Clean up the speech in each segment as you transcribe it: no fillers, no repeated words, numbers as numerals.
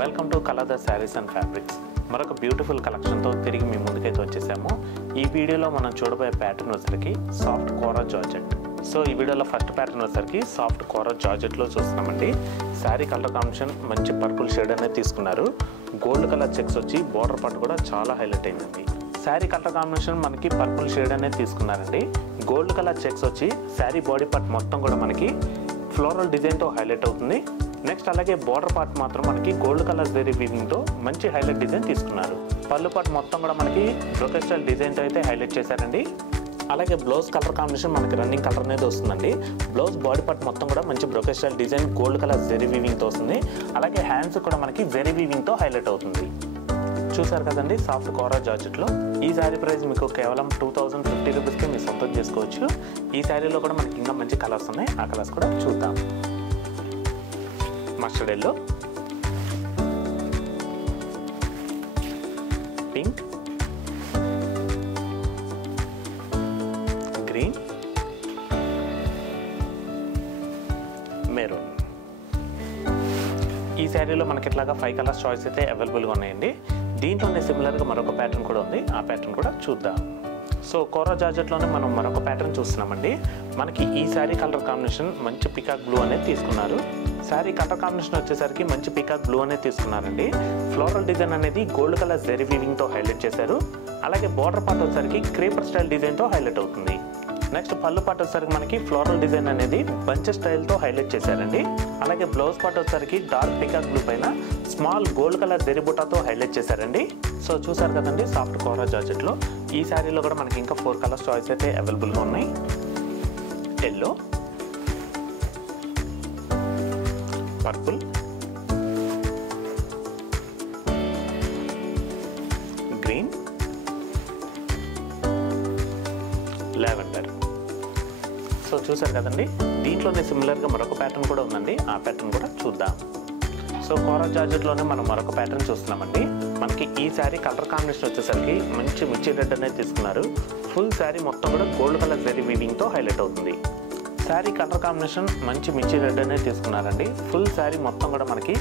Welcome to colour saris and fabrics. మరొక beautiful కలెక్షన్తో తిరిగి మీ ముందుకైతే వచ్చేసాము. ఈ వీడియోలో మనం చూడబోయే ప్యాటర్న్ వచ్చరికి సాఫ్ట్ కోరా జార్జెట్. సో ఈ వీడియోలో ఫస్ట్ ప్యాటర్న్ వచ్చరికి సాఫ్ట్ కోరా జార్జెట్లో చూస్తున్నామండి. శారీ కలర్ కాంబినేషన్ మంచి పర్పుల్ షేడ్ అనేది తీసుకున్నారు. గోల్డ్ కలర్ చెక్స్ వచ్చి బార్డర్ పార్ట్ కూడా చాలా హైలైట్ అయిందండి. శారీ కలర్ కాంబినేషన్ మనకి పర్పుల్ షేడ్ అనేది తీసుకున్నారండి. గోల్డ్ కలర్ చెక్స్ వచ్చి శారీ బాడీ పార్ట్ మొత్తం కూడా మనకి ఫ్లోరల్ డిజైన్తో హైలైట్ అవుతుంది. నెక్స్ట్ అలాగే బార్డర్ పార్ట్ మాత్రం మనకి గోల్డ్ కలర్ జరీ వీవింగ్తో మంచి హైలైట్ డిజైన్ తీసుకున్నారు. పళ్ళు పార్ట్ మొత్తం కూడా మనకి బ్రోకెట్ స్టైల్ డిజైన్తో అయితే హైలైట్ చేశారండి. అలాగే బ్లౌజ్ కలర్ కాంబినేషన్ మనకి రన్నింగ్ కలర్ అనేది వస్తుందండి. బ్లౌజ్ బాడీ పార్ట్ మొత్తం కూడా మంచి brocade style design gold colour zari వీవింగ్తో వస్తుంది. అలాగే హ్యాండ్స్ కూడా మనకి జరీ వీవింగ్తో హైలైట్ అవుతుంది. చూసారు కదండి సాఫ్ట్ కోరా జార్జెట్లో. ఈ శారీ ప్రైస్ మీకు కేవలం 2050 రూపీస్కి మీరు సొంతం చేసుకోవచ్చు. ఈ శారీలో కూడా మనకి ఇంకా మంచి కలర్స్ ఉన్నాయి. ఆ కలర్స్ కూడా చూద్దాం. Mustard yellow, pink, green, maroon. ఈ శారీలో మనకి ఇట్లాగా 5 కలర్స్ చాయిస్ అయితే అవైలబుల్గా ఉన్నాయండి. దీంట్లోనే సిమిలర్గా మరొక ప్యాటర్న్ కూడా ఉంది. ఆ ప్యాటర్న్ కూడా చూద్దాం. సో కోరా జార్జెట్లోనే మనం మరొక ప్యాటర్న్ చూస్తున్నామండి. మనకి ఈ శారీ కలర్ కాంబినేషన్ మంచి పికాక్ బ్లూ అనేది తీసుకున్నారు. శారీ కలర్ కాంబినేషన్ వచ్చేసరికి మంచి పికాక్ బ్లూ అనేది తీసుకున్నారండి. ఫ్లోరల్ డిజైన్ అనేది గోల్డ్ కలర్ జరీ వీవింగ్తో హైలైట్ చేశారు. అలాగే బార్డర్ పార్ట్ వచ్చేసరికి క్రేపర్ స్టైల్ డిజైన్తో హైలైట్ అవుతుంది. నెక్స్ట్ పళ్ళు పార్ట్ వచ్చేసరికి మనకి ఫ్లోరల్ డిజైన్ అనేది బంచెస్ స్టైల్తో హైలైట్ చేశారండి. అలాగే బ్లౌజ్ పార్ట్ వచ్చేసరికి డార్క్ పికాక్ బ్లూ పైన స్మాల్ గోల్డ్ కలర్ జరీ బుటాతో హైలైట్ చేశారండి. సో చూసారు కదండి సాఫ్ట్ కోరా జార్జెట్లో. ఈ శారీలో కూడా మనకి ఇంకా 4 కలర్స్ చాయిస్ అయితే అవైలబుల్గా ఉన్నాయి. Yellow, purple, green, lavender. So చూసారు కదండి. దీంట్లోనే సిమిలర్గా మరొక ప్యాటర్న్ కూడా ఉందండి. ఆ ప్యాటర్న్ కూడా చూద్దాం. సో కోరా జార్జెట్లోనే మనం మరొక ప్యాటర్న్ చూస్తున్నామండి. మనకి ఈ శారీ కలర్ కాంబినేషన్ వచ్చేసరికి మంచి మిర్చి రెడ్ అనేది తీసుకున్నారు. ఫుల్ శారీ మొత్తం కూడా గోల్డ్ కలర్ జరీ వీవింగ్తో హైలైట్ అవుతుంది. శారీ కలర్ కాంబినేషన్ మంచి మిర్చి రెడ్ అనేది తీసుకున్నారండి. ఫుల్ శారీ మొత్తం కూడా మనకి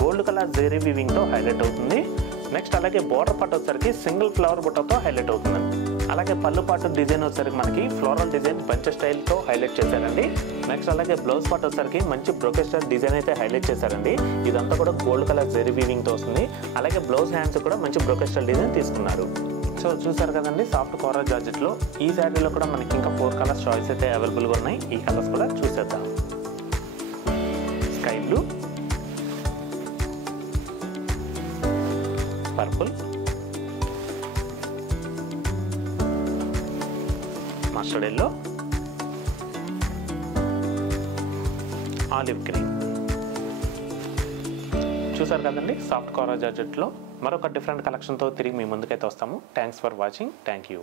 గోల్డ్ కలర్ జరీ వీవింగ్తో హైలైట్ అవుతుంది. నెక్స్ట్ అలాగే బార్డర్ పార్ట్ వచ్చేసరికి సింగిల్ ఫ్లవర్ బుట్టతో హైలైట్ అవుతుందండి. అలాగే పళ్ళు పార్ట్ డిజైన్ వచ్చేసరికి మనకి ఫ్లోరల్ డిజైన్ బంచెస్ స్టైల్తో హైలైట్ చేశారండి. నెక్స్ట్ అలాగే బ్లౌజ్ పార్ట్ వచ్చేసరికి మంచి బ్రోకెట్ స్టైల్ డిజైన్ అయితే హైలైట్ చేశారండి. ఇదంతా కూడా గోల్డ్ కలర్ జరీ వీవింగ్తో వస్తుంది. అలాగే బ్లౌజ్ హ్యాండ్స్ కూడా మంచి బ్రోకెట్ స్టైల్ డిజైన్ తీసుకున్నారు. సో చూసారు కదండి సాఫ్ట్ కోరా జార్జెట్లో. ఈ శారీలో కూడా మనకి ఇంకా 4 కలర్స్ చాయిస్ అయితే అవైలబుల్గా ఉన్నాయి. ఈ కలర్స్ కూడా చూసేద్దాం. Sky blue, purple, mustard yellow, olive green. చూసారు కదండి సాఫ్ట్ కోరా జార్జెట్లో మరొక డిఫరెంట్ కలెక్షన్తో తిరిగి మీ ముందుకైతే వస్తాము. Thanks for watching. Thank you.